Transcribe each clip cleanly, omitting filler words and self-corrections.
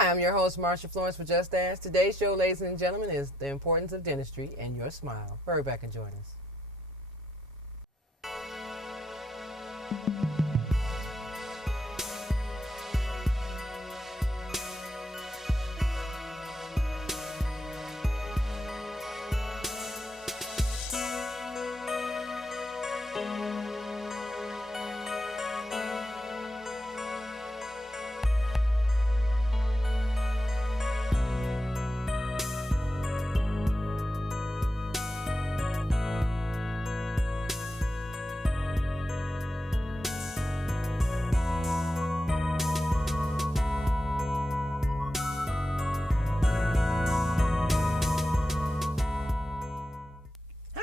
Hi, I'm your host, Marsha Florence for Just Ask. Today's show, ladies and gentlemen, is The Importance of Dentistry and Your Smile. Hurry back and join us.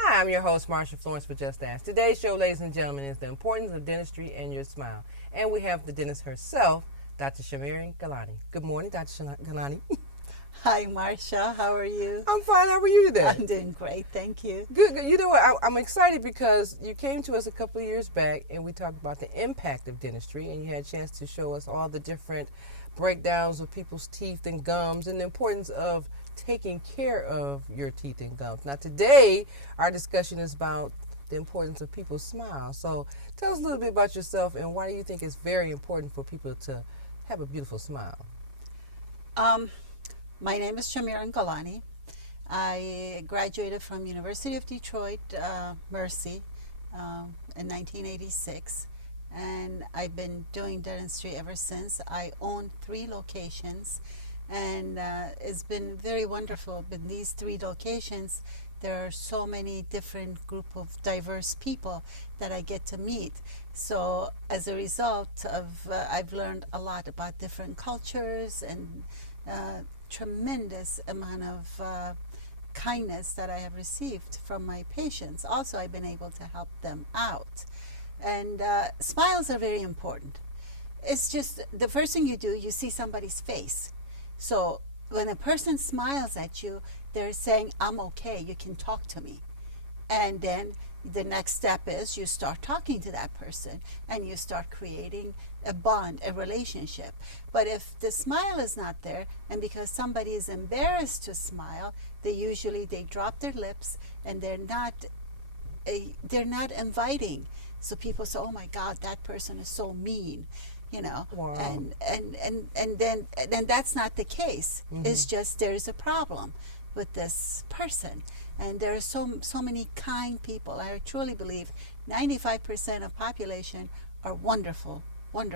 I'm your host, Marsha Florence for Just Ask. Today's show, ladies and gentlemen, is The Importance of Dentistry and Your Smile. And we have the dentist herself, Dr. Shamiri Golani. Good morning, Dr. Golani. Hi, Marsha. How are you? I'm fine. How are you today? I'm doing great. Thank you. Good. You know what? I'm excited because you came to us a couple of years back and we talked about the impact of dentistry, and you had a chance to show us all the different breakdowns of people's teeth and gums and the importance of taking care of your teeth and gums. Now today, our discussion is about the importance of people's smiles. So tell us a little bit about yourself and why do you think it's very important for people to have a beautiful smile? My name is Shamiri Golani. I graduated from University of Detroit, Mercy, in 1986. And I've been doing dentistry ever since. I own 3 locations. And it's been very wonderful. In these 3 locations, there are so many different group of diverse people that I get to meet. So as a result of, I've learned a lot about different cultures and tremendous amount of kindness that I have received from my patients. Also, I've been able to help them out. And smiles are very important. It's just the first thing you do, you see somebody's face. So when a person smiles at you, they're saying, I'm okay, you can talk to me. And then the next step is you start talking to that person and you start creating a bond, a relationship. But if the smile is not there, and because somebody is embarrassed to smile, they drop their lips and they're not inviting. So people say, oh my God, that person is so mean. You know, wow. and then that's not the case. Mm-hmm. It's just there's a problem with this person, and there are so many kind people. I truly believe 95% of population are wonderful,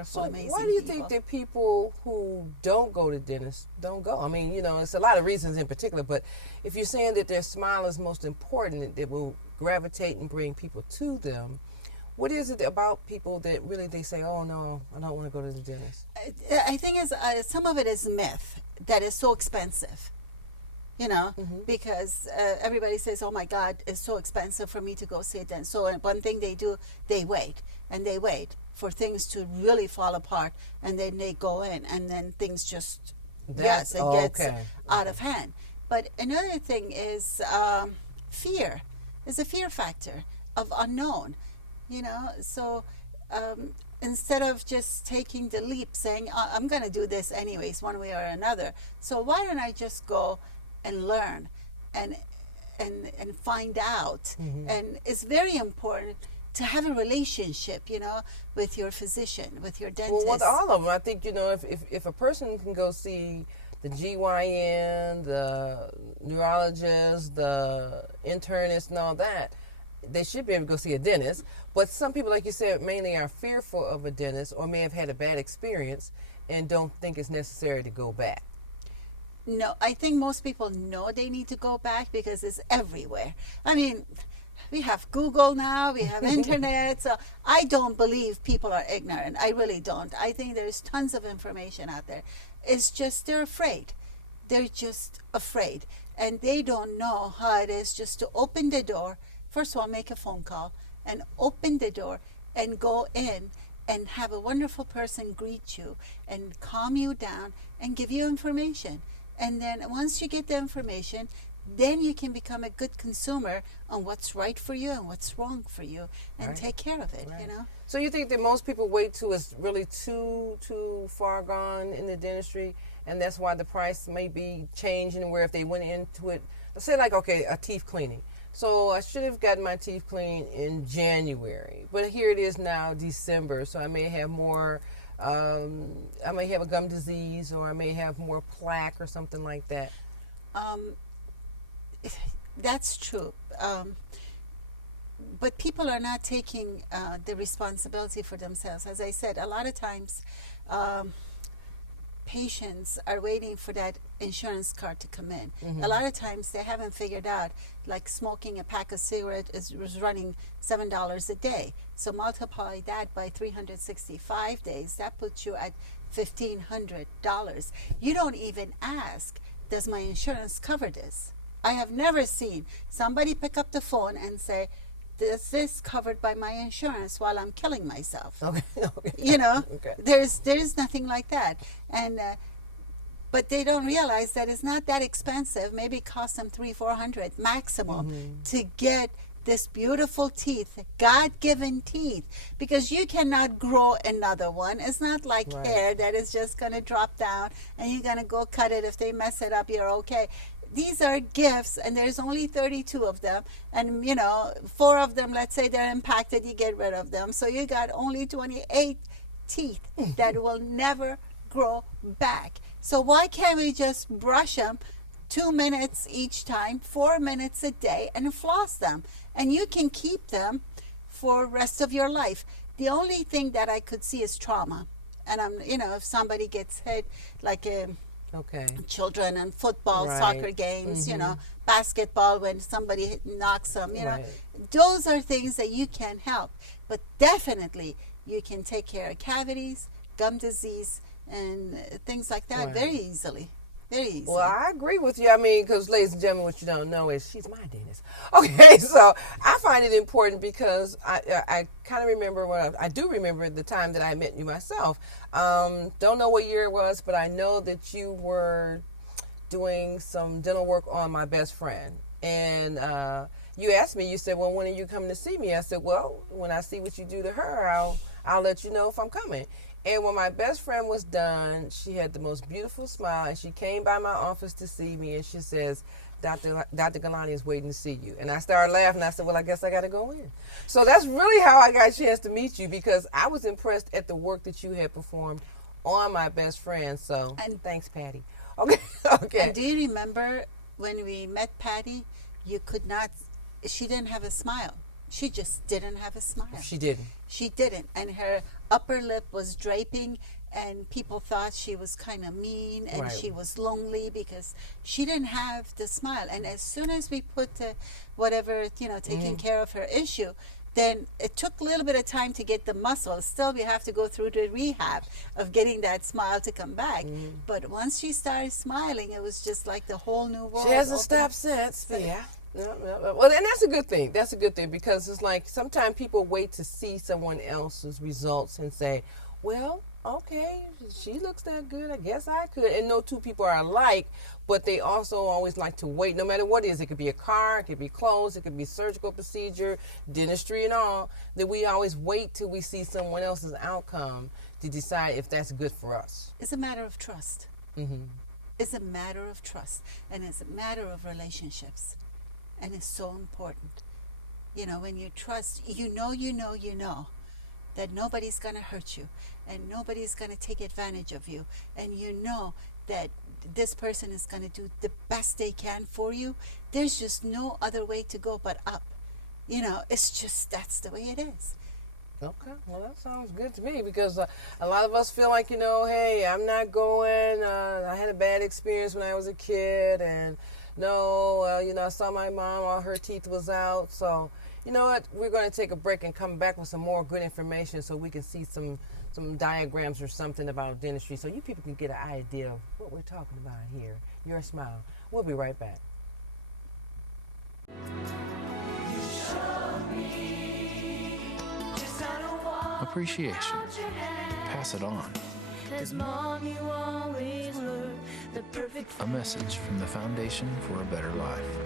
so amazing people. Why do you think that people who don't go to dentists don't go? I mean, you know, it's a lot of reasons in particular, but if you're saying that their smile is most important, that will gravitate and bring people to them, what is it about people that really they say, oh no, I don't want to go to the dentist? I think some of it is myth that is so expensive, you know, mm-hmm. because everybody says, oh my God, it's so expensive for me to go see a dentist. So one thing they do, they wait for things to really fall apart, and then they go in, and then things just, gets out of hand. But another thing is fear. There's a fear factor of unknown. You know, so instead of just taking the leap, saying, I'm going to do this anyways, one way or another. So why don't I just go and learn and find out? Mm-hmm. And it's very important to have a relationship, you know, with your physician, with your dentist. Well, with all of them, I think, you know, if a person can go see the GYN, the neurologist, the internist and all that, they should be able to go see a dentist. But some people, like you said, mainly are fearful of a dentist or may have had a bad experience and don't think it's necessary to go back. No, I think most people know they need to go back because it's everywhere. I mean, we have Google now, we have internet, so I don't believe people are ignorant. I really don't. I think there's tons of information out there. It's just they're afraid. They're just afraid. And they don't know how it is just to open the door. First of all, make a phone call and open the door and go in and have a wonderful person greet you and calm you down and give you information. And then once you get the information, then you can become a good consumer on what's right for you and what's wrong for you, and Right. take care of it. Right. You know. So you think that most people wait till it's really too far gone in the dentistry, and that's why the price may be changing, where if they went into it, let's say like, okay, a teeth cleaning. So I should have gotten my teeth cleaned in January, but here it is now December, so I may have more, I may have a gum disease, or I may have more plaque or something like that. That's true. But people are not taking the responsibility for themselves. As I said, a lot of times patients are waiting for that insurance card to come in. Mm-hmm. A lot of times they haven't figured out, like smoking a pack of cigarettes is running $7 a day. So multiply that by 365 days. That puts you at $1,500. You don't even ask, does my insurance cover this? I have never seen somebody pick up the phone and say, is this covered by my insurance while I'm killing myself? Okay. Okay. You know, Okay. there's nothing like that. And but they don't realize that it's not that expensive. Maybe it costs them $300-400 maximum to get this beautiful teeth, God-given teeth, because you cannot grow another one. It's not like Right. hair that is just going to drop down and you're going to go cut it. If they mess it up, you're okay. These are gifts, and there's only 32 of them, and 4 of them, let's say they're impacted, you get rid of them. So you got only 28 teeth that will never grow back. So why can't we just brush them 2 minutes each time, 4 minutes a day, and floss them? And you can keep them for the rest of your life. The only thing that I could see is trauma. And if somebody gets hit, like Okay. children and football, Right. soccer games, basketball, when somebody knocks them, Right. those are things that you can help. But definitely you can take care of cavities, gum disease, and things like that Right. very easily. Very easily. Well, I agree with you. I mean, because ladies and gentlemen, what you don't know is she's my dentist. Okay, so I find it important because I kind of remember I do remember the time that I met you myself. Don't know what year it was, but I know that you were doing some dental work on my best friend. And you asked me, you said, well, when are you coming to see me? I said, well, when I see what you do to her, I'll let you know if I'm coming. And when my best friend was done, she had the most beautiful smile, and she came by my office to see me, and she says, Dr. Golani is waiting to see you. And I started laughing. I said, well, I guess I got to go in. So that's really how I got a chance to meet you, because I was impressed at the work that you had performed on my best friend. So thanks, Patty. Okay. Okay. And do you remember when we met Patty, she didn't have a smile. She just didn't have a smile. She didn't. She didn't. And her upper lip was draping, and people thought she was kind of mean, and Right. she was lonely because she didn't have the smile. And as soon as we put whatever, taking care of her issue, then it took a little bit of time to get the muscle. Still, we have to go through the rehab of getting that smile to come back. But once she started smiling, it was just like the whole new world. She hasn't opened. stopped since. But yeah. No. Well, and that's a good thing. That's a good thing, because it's like sometimes people wait to see someone else's results and say, well, okay, she looks that good, I guess I could. And no two people are alike, but they also always like to wait, no matter what it is. It could be a car, it could be clothes, it could be surgical procedure, dentistry and all, that we always wait till we see someone else's outcome to decide if that's good for us. It's a matter of trust. Mm-hmm. It's a matter of trust, and it's a matter of relationships. And it's so important. When you trust, you know that nobody's going to hurt you, and nobody's going to take advantage of you, and you know that this person is going to do the best they can for you. There's just no other way to go but up. It's just, that's the way it is. Okay, well, that sounds good to me, because a lot of us feel like, hey, I'm not going, I had a bad experience when I was a kid, and no, I saw my mom, all her teeth was out. So, you know what, we're going to take a break and come back with some more good information so we can see some diagrams or something about dentistry, so you people can get an idea of what we're talking about here. Your smile. We'll be right back. Appreciation. Pass it on. 'Cause Mom, you always were the perfect A message from the Foundation for a Better Life.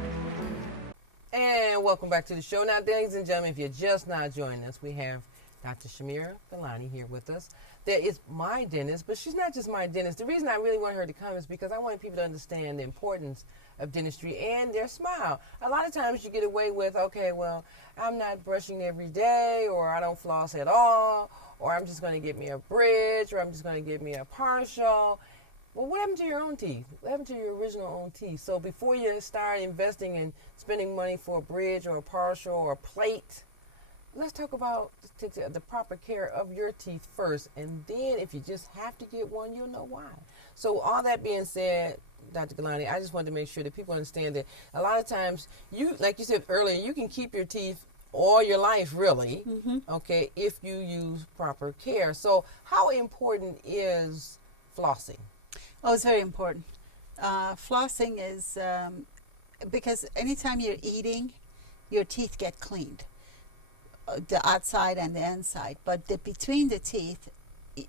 And welcome back to the show. Now, ladies and gentlemen, if you're just not joining us, we have Dr. Shamira Golani here with us. That is my dentist, but she's not just my dentist. The reason I really want her to come is because I want people to understand the importance of dentistry and their smile. A lot of times you get away with, okay, well, I'm not brushing every day, or I don't floss at all, or I'm just going to get me a bridge, or I'm just going to get me a partial. Well, what happened to your own teeth? What happened to your original own teeth? So before you start investing and spending money for a bridge or a partial or a plate, let's talk about the proper care of your teeth first. And then if you just have to get one, you'll know why. So all that being said, Dr. Golani, I just wanted to make sure that people understand that a lot of times, like you said earlier, you can keep your teeth all your life, really, okay, if you use proper care. So how important is flossing? Oh, it's very important. Flossing is because anytime you're eating, your teeth get cleaned, the outside and the inside, but between the teeth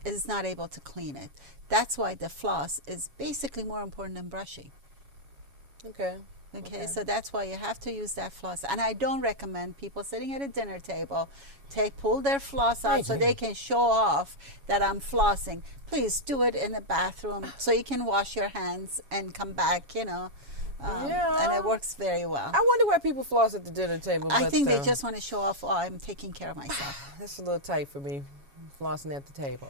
is not able to clean it. That's why the floss is basically more important than brushing. Okay, so that's why you have to use that floss. And I don't recommend people sitting at a dinner table pull their floss out so they can show off that I'm flossing. Please do it in the bathroom so you can wash your hands and come back, and it works very well. I wonder why people floss at the dinner table. I think they just want to show off, I'm taking care of myself. That's a little tight for me, flossing at the table.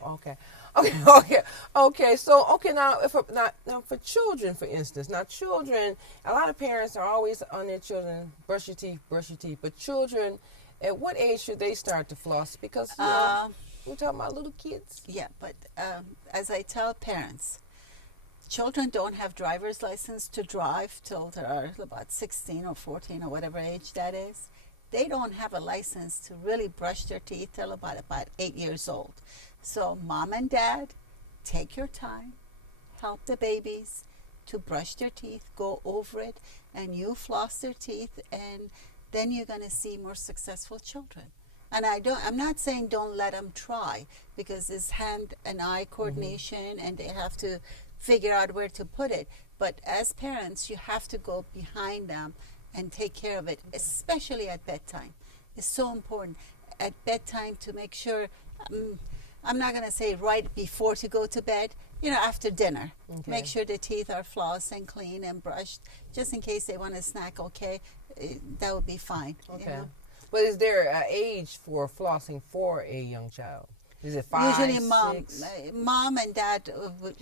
Now for children, for instance, children, a lot of parents are always on their children, brush your teeth, but children, at what age should they start to floss? Because we're talking about little kids. Yeah, but as I tell parents, children don't have driver's license to drive till they're about 16 or 14 or whatever age that is. They don't have a license to really brush their teeth till about 8 years old. So mom and dad, take your time, help the babies to brush their teeth, go over it, and you floss their teeth, and then you're going to see more successful children. And I'm not saying don't let them try, because it's hand and eye coordination and they have to figure out where to put it. But as parents, you have to go behind them and take care of it, especially at bedtime. It's so important at bedtime to make sure, I'm not going to say right before to go to bed, after dinner. Okay. Make sure the teeth are flossed and clean and brushed, just in case they want a snack, that would be fine. Okay. But is there an age for flossing for a young child? Is it 5, Usually 6? Mom and dad,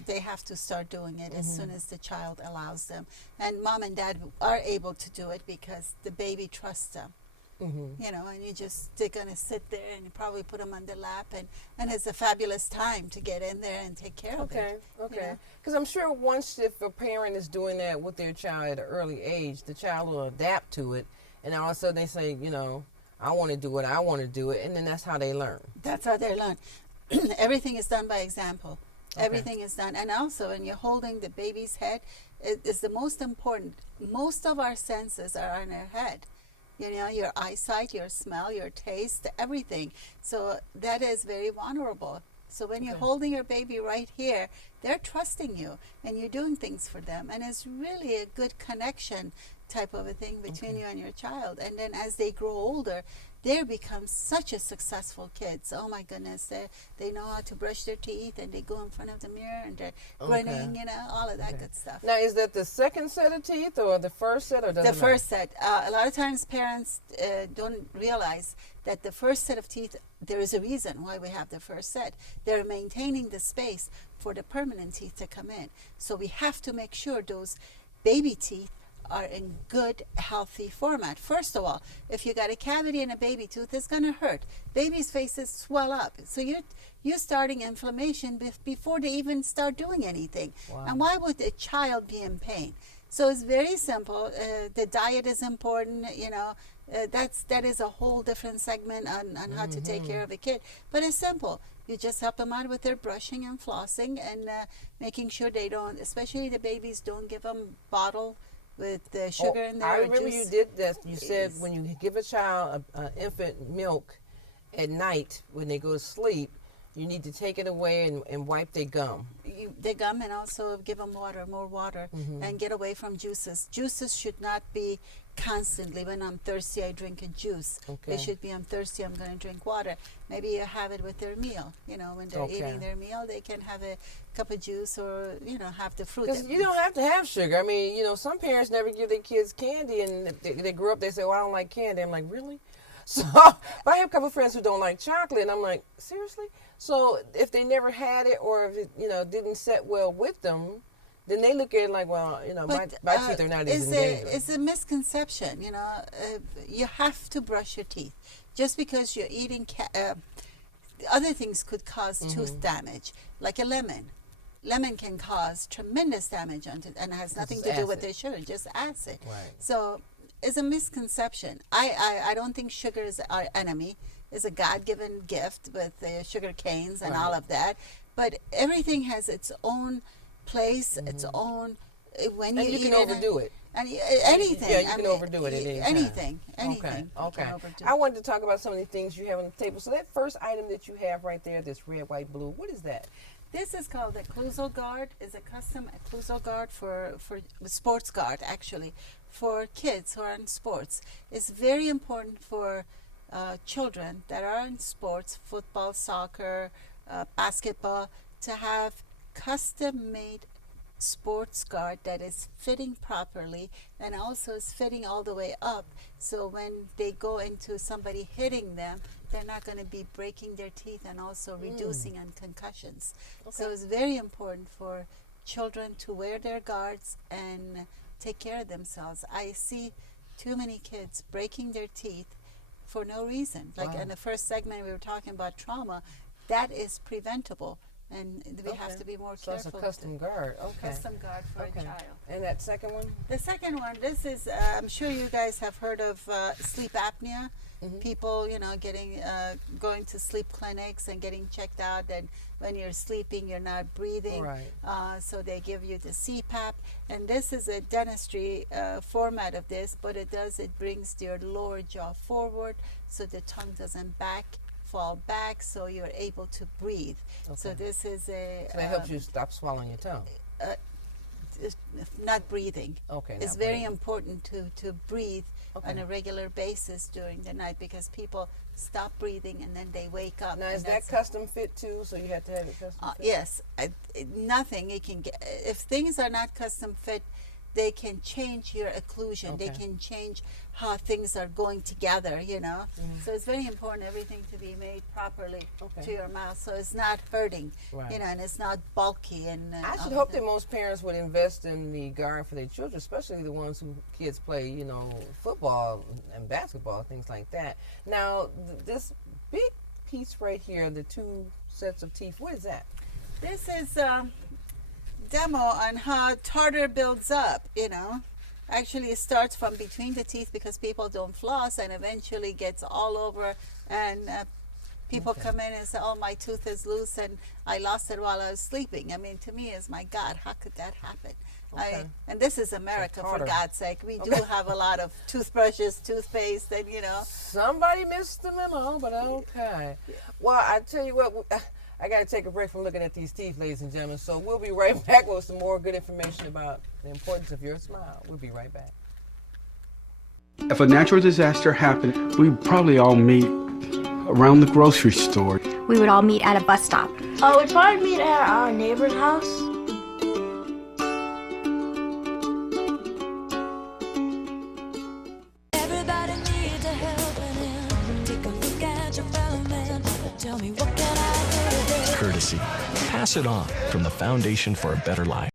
they have to start doing it as soon as the child allows them. And mom and dad are able to do it because the baby trusts them. And they're going to sit there and you probably put them on the lap, and it's a fabulous time to get in there and take care of it. Okay. Because I'm sure if a parent is doing that with their child at an early age, the child will adapt to it, and all of a sudden they say, I want to do it, and then that's how they learn. That's how they learn. Everything is done by example. Okay. Everything is done. And also, when you're holding the baby's head, it is the most important. Most of our senses are on our head. Your eyesight, your smell, your taste, everything. So that is very vulnerable. So when you're holding your baby right here, they're trusting you and you're doing things for them. And it's really a good connection type of a thing between you and your child. And then as they grow older, they become such a successful kids. Oh my goodness, they know how to brush their teeth, and they go in front of the mirror and they're grinning, all of that good stuff. Now, is that the second set of teeth or the first set, or doesn't the first set? A lot of times parents don't realize that the first set of teeth, there is a reason why we have the first set. They're maintaining the space for the permanent teeth to come in. So we have to make sure those baby teeth are in good, healthy format. First of all, if you got a cavity in a baby tooth, it's going to hurt. Babies' faces swell up. So you're starting inflammation before they even start doing anything. Wow. And why would a child be in pain? So it's very simple. The diet is important, that is a whole different segment on how to take care of a kid. But it's simple. You just help them out with their brushing and flossing, and making sure they don't, especially the babies, don't give them bottle with the sugar in there. I remember you did that. You said when you give a child an infant milk at night when they go to sleep, You need to take it away and wipe their gum. The gum, and also give them water, more water, and get away from juices. Juices should not be constantly. When I'm thirsty, I drink a juice. Okay. It should be, I'm thirsty, I'm going to drink water. Maybe you have it with their meal. You know, when they're eating their meal, they can have a cup of juice, or, you know, have the fruit. Because you don't have to have sugar. I mean, you know, some parents never give their kids candy, and they grew up, they say, well, I don't like candy. I'm like, really? So but I have a couple of friends who don't like chocolate, and I'm like, seriously? So if they never had it, or if it, you know, didn't set well with them, then they look at it like, well, you know, my teeth are not even dangerous. It's a misconception, you know. You have to brush your teeth. Just because you're eating, other things could cause tooth damage, like a lemon. Lemon can cause tremendous damage on it, and it has nothing to do with the sugar, just acid. Right. So it's a misconception. I don't think sugar is our enemy. It's a God-given gift with sugar canes and all of that. But everything has its own place, its own. When and you can overdo it. And anything. Yeah, you can overdo it at any time. Anything. Okay. I wanted to talk about some of the things you have on the table. So that first item that you have right there, this red, white, blue, what is that? This is called the occlusal guard. It's a custom occlusal guard for sports guard, actually, for kids who are in sports. It's very important for children that are in sports, football, soccer, basketball, to have custom-made sports guard that is fitting properly, and also is fitting all the way up, so when they go into somebody hitting them, they're not going to be breaking their teeth, and also reducing on concussions. So it's very important for children to wear their guards and take care of themselves. I see too many kids breaking their teeth for no reason. Like in the first segment we were talking about trauma, that is preventable. And we have to be more careful. So it's a custom guard. Okay. Custom guard for a child. And that second one? The second one, this is, I'm sure you guys have heard of sleep apnea. People, you know, getting going to sleep clinics and getting checked out, and when you're sleeping, you're not breathing. Right. So they give you the CPAP. And this is a dentistry format of this, but it brings your lower jaw forward so the tongue doesn't fall back, so you're able to breathe. So this is a... So it helps you stop swallowing your tongue. Not breathing. Okay. It's very important to breathe on a regular basis during the night, because people stop breathing and then they wake up. Now, is that custom fit too? So you have to have it custom fit? Yes. Nothing you can get. If things are not custom fit, they can change your occlusion. They can change how things are going together, you know. So it's very important everything to be made properly to your mouth, so it's not hurting, you know, and it's not bulky. And I should hope that most parents would invest in the guard for their children, especially the ones who kids play, you know, football and basketball, things like that. Now, this big piece right here, the two sets of teeth, what is that? This is demo on how tartar builds up, you know. Actually, it starts from between the teeth, because people don't floss, and eventually gets all over, and people come in and say, oh, my tooth is loose and I lost it while I was sleeping. I mean, to me, it's, my God, how could that happen? And this is America, for God's sake. We do have a lot of toothbrushes, toothpaste, and, you know. Somebody missed the memo, but okay. Well, I tell you what, I got to take a break from looking at these teeth, ladies and gentlemen. So we'll be right back with some more good information about the importance of your smile. We'll be right back. If a natural disaster happened, we'd probably all meet around the grocery store. We would all meet at a bus stop. We'd probably meet at our neighbor's house. Everybody needs a helping hand. Take a look at your fellow man. Tell me, what can I do today? Courtesy. Pass it on from the Foundation for a Better Life.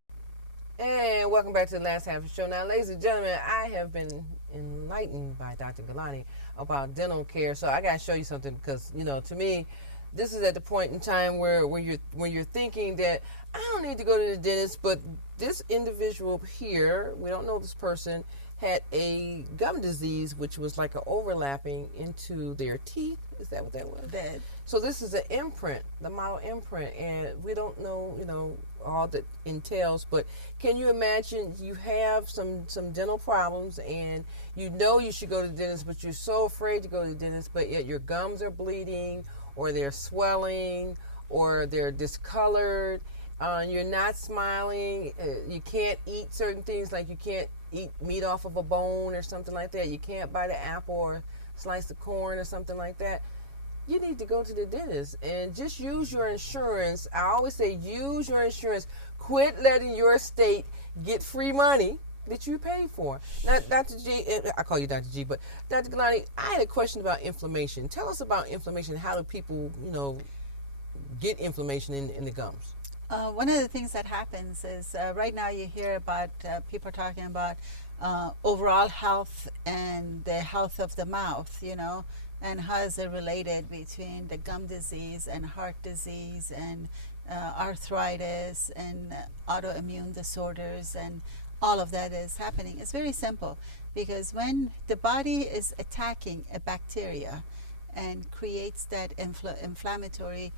And welcome back to the last half of the show. Now, ladies and gentlemen, I have been enlightened by Dr. Golani about dental care. So I got to show you something, because, you know, to me, this is at the point in time where you're thinking that I don't need to go to the dentist, but this individual here, we don't know this person, had a gum disease, which was like an overlapping into their teeth. Is that what that was? That. So this is an imprint, the model imprint, and we don't know, you know, all that entails, but can you imagine you have some dental problems, and you know you should go to the dentist, but you're so afraid to go to the dentist, but yet your gums are bleeding, or they're swelling, or they're discolored, you're not smiling, you can't eat certain things, like you can't eat meat off of a bone or something like that, you can't bite an apple or slice of corn or something like that, you need to go to the dentist and just use your insurance. I always say use your insurance. Quit letting your state get free money that you pay for. Now, Dr. G, I call you Dr. G, but Dr. Golani, I had a question about inflammation. Tell us about inflammation. How do people, get inflammation in the gums? One of the things that happens is right now you hear about people talking about overall health and the health of the mouth, and how is it related between the gum disease and heart disease and arthritis and autoimmune disorders, and all of that is happening. It's very simple, because when the body is attacking a bacteria and creates that inflammatory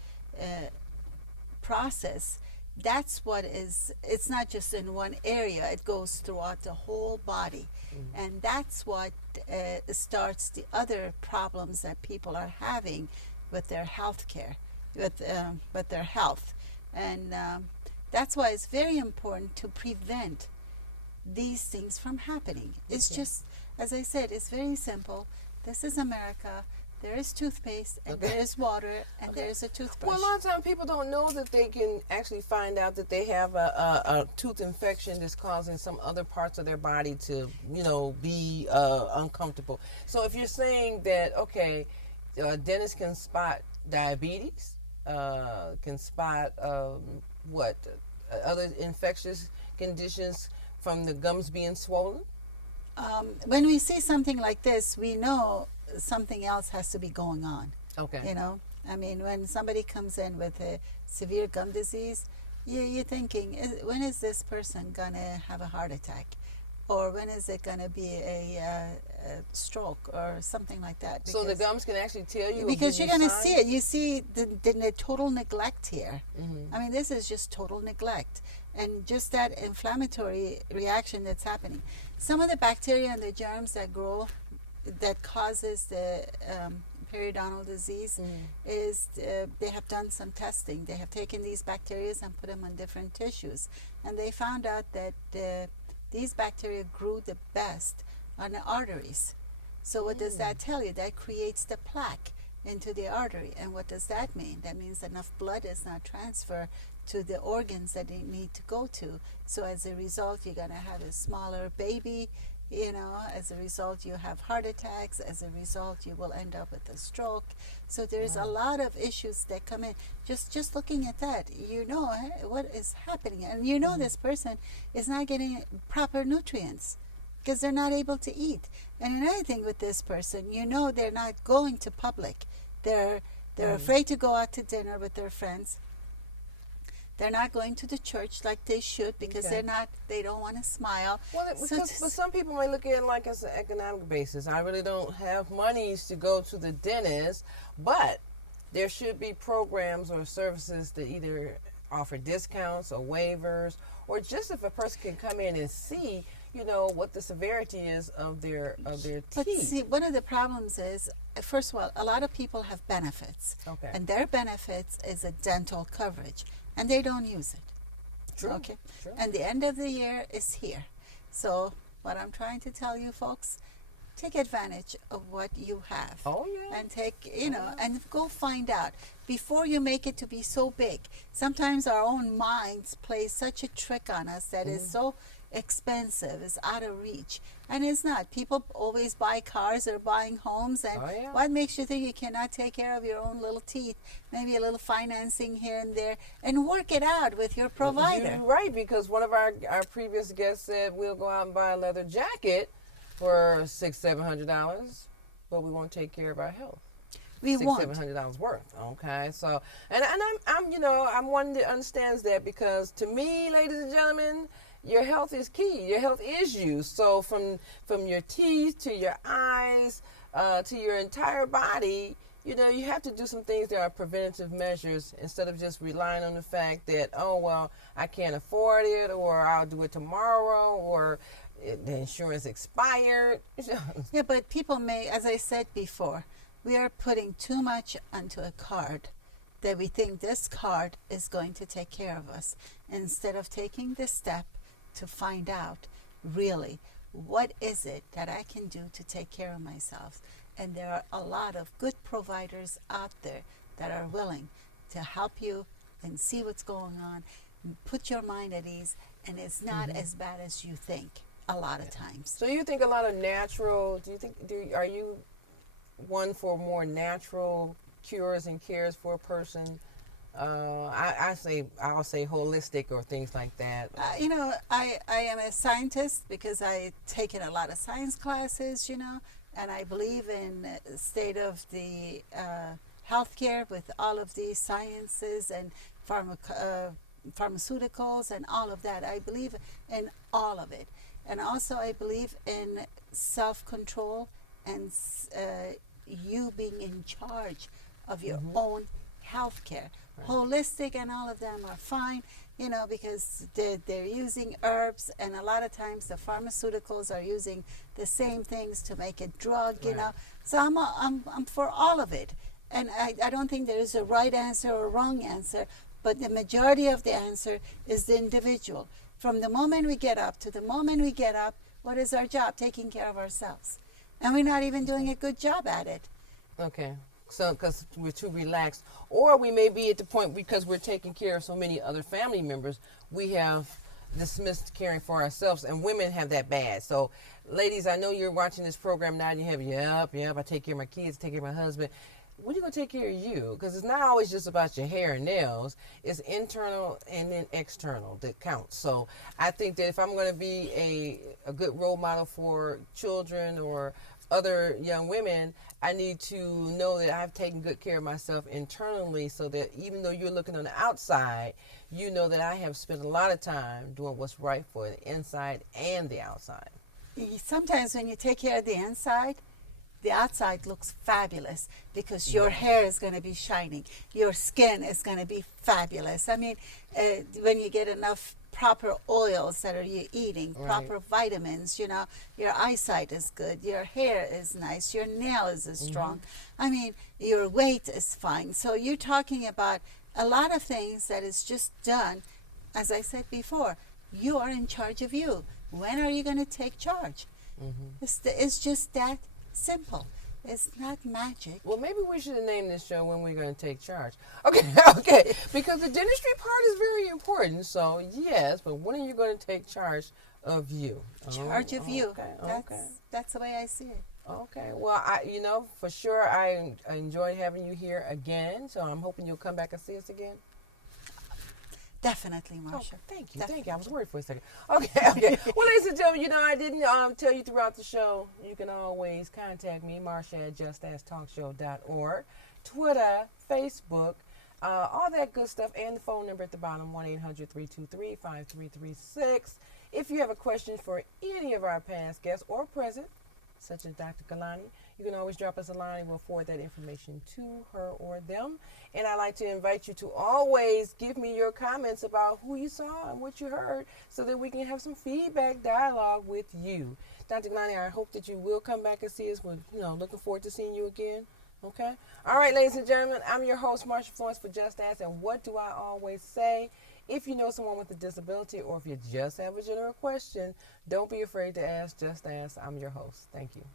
process, that's what is, it's not just in one area, it goes throughout the whole body. And that's what starts the other problems that people are having with their health care, with their health. And that's why it's very important to prevent these things from happening. It's just, as I said, it's very simple. This is America. There is toothpaste, and there is water, and there is a toothbrush. Well, a lot of times people don't know that they can actually find out that they have a tooth infection that's causing some other parts of their body to, be uncomfortable. So if you're saying that, okay, dentists can spot diabetes, can spot other infectious conditions from the gums being swollen? When we see something like this, we know something else has to be going on. Okay. I mean, when somebody comes in with a severe gum disease, you're thinking, when is this person going to have a heart attack? Or when is it going to be a stroke or something like that? So the gums can actually tell you? Because you're going to see it. You see the total neglect here. I mean, this is just total neglect. And just that inflammatory reaction that's happening. Some of the bacteria and the germs that grow, that causes the periodontal disease, is they have done some testing. They have taken these bacteria and put them on different tissues. And they found out that these bacteria grew the best on the arteries. So what does that tell you? That creates the plaque into the artery. And what does that mean? That means enough blood is not transferred to the organs that they need to go to. So as a result, you're going to have a smaller baby. As a result, you have heart attacks. As a result, you will end up with a stroke. So there's a lot of issues that come in. Just looking at that, what is happening. And this person is not getting proper nutrients because they're not able to eat. And another thing with this person, they're not going to public. They're afraid to go out to dinner with their friends. They're not going to the church like they should because they don't want to smile. Well, but some people may look at it like it's an economic basis. I really don't have monies to go to the dentist, but there should be programs or services that either offer discounts or waivers, or just if a person can come in and see, what the severity is of their teeth. But see, one of the problems is, first of all, a lot of people have benefits. Okay. And their benefits is a dental coverage. And they don't use it. True. Okay. True. And the end of the year is here. So what I'm trying to tell you folks, take advantage of what you have. Oh yeah. And and go find out before you make it to be so big. Sometimes our own minds play such a trick on us that is so expensive, it's out of reach. And it's not. People always buy cars or buying homes, and what makes you think you cannot take care of your own little teeth? Maybe a little financing here and there, and work it out with your provider. You're right, because one of our previous guests said we'll go out and buy a leather jacket for $600-700, but we won't take care of our health. We won't. $600-700 worth. Okay, so and I'm one that understands that, because to me, ladies and gentlemen, your health is key. Your health is you. So from your teeth to your eyes to your entire body, you have to do some things that are preventative measures instead of just relying on the fact that, oh, well, I can't afford it, or I'll do it tomorrow, or the insurance expired. Yeah, but people may, as I said before, we are putting too much onto a card that we think this card is going to take care of us, instead of taking this step to find out really what is it that I can do to take care of myself. And there are a lot of good providers out there that are willing to help you and see what's going on, put your mind at ease, and it's not as bad as you think a lot of times. So you think a lot of natural, are you one for more natural cures and cares for a person? I'll say holistic or things like that. I am a scientist because I've taken a lot of science classes, and I believe in state of the healthcare with all of these sciences and pharmaceuticals and all of that. I believe in all of it. And also I believe in self-control and you being in charge of your own health care. Right. Holistic and all of them are fine, because they're using herbs, and a lot of times the pharmaceuticals are using the same things to make a drug, So I'm for all of it. And I don't think there is a right answer or a wrong answer, but the majority of the answer is the individual. From the moment we get up to the moment we get up, what is our job? Taking care of ourselves. And we're not even doing a good job at it. Okay. So, because we're too relaxed. Or we may be at the point, because we're taking care of so many other family members, we have dismissed caring for ourselves, and women have that bad. So, ladies, I know you're watching this program now, and you have, yep, I take care of my kids, take care of my husband. When are you going to take care of you? Because it's not always just about your hair and nails. It's internal and then external that counts. So I think that if I'm going to be a good role model for children or other young women, I need to know that I've taken good care of myself internally, so that even though you're looking on the outside, you know that I have spent a lot of time doing what's right for the inside and the outside. Sometimes when you take care of the inside, the outside looks fabulous because your hair is going to be shining. Your skin is going to be fabulous. I mean, when you get enough proper oils that are you eating, proper vitamins, your eyesight is good, your hair is nice, your nail is strong. I mean, your weight is fine. So you're talking about a lot of things that is just done. As I said before, you are in charge of you. When are you going to take charge? It's just that simple. It's not magic. Well, maybe we should have named this show When We're Going to Take Charge. Okay, because the dentistry part is very important. So, yes, but when are you going to take charge of you? Charge of you. Okay. That's the way I see it. Okay. Well, for sure, I enjoyed having you here again. So I'm hoping you'll come back and see us again. Definitely, Marsha. Thank you. Thank you. I was worried for a second. Okay. Well, ladies and gentlemen, I didn't tell you throughout the show, you can always contact me, Marsha at justasktalkshow.org, Twitter, Facebook, all that good stuff, and the phone number at the bottom, 1-800-323-5336. If you have a question for any of our past guests or present, such as Dr. Golani, you can always drop us a line and we'll forward that information to her or them. And I'd like to invite you to always give me your comments about who you saw and what you heard, so that we can have some feedback dialogue with you. Dr. Golani, I hope that you will come back and see us. We're looking forward to seeing you again. Okay? All right, ladies and gentlemen, I'm your host, Marsha Florence, for Just Ask. And what do I always say? If you know someone with a disability, or if you just have a general question, don't be afraid to ask. Just ask. I'm your host. Thank you.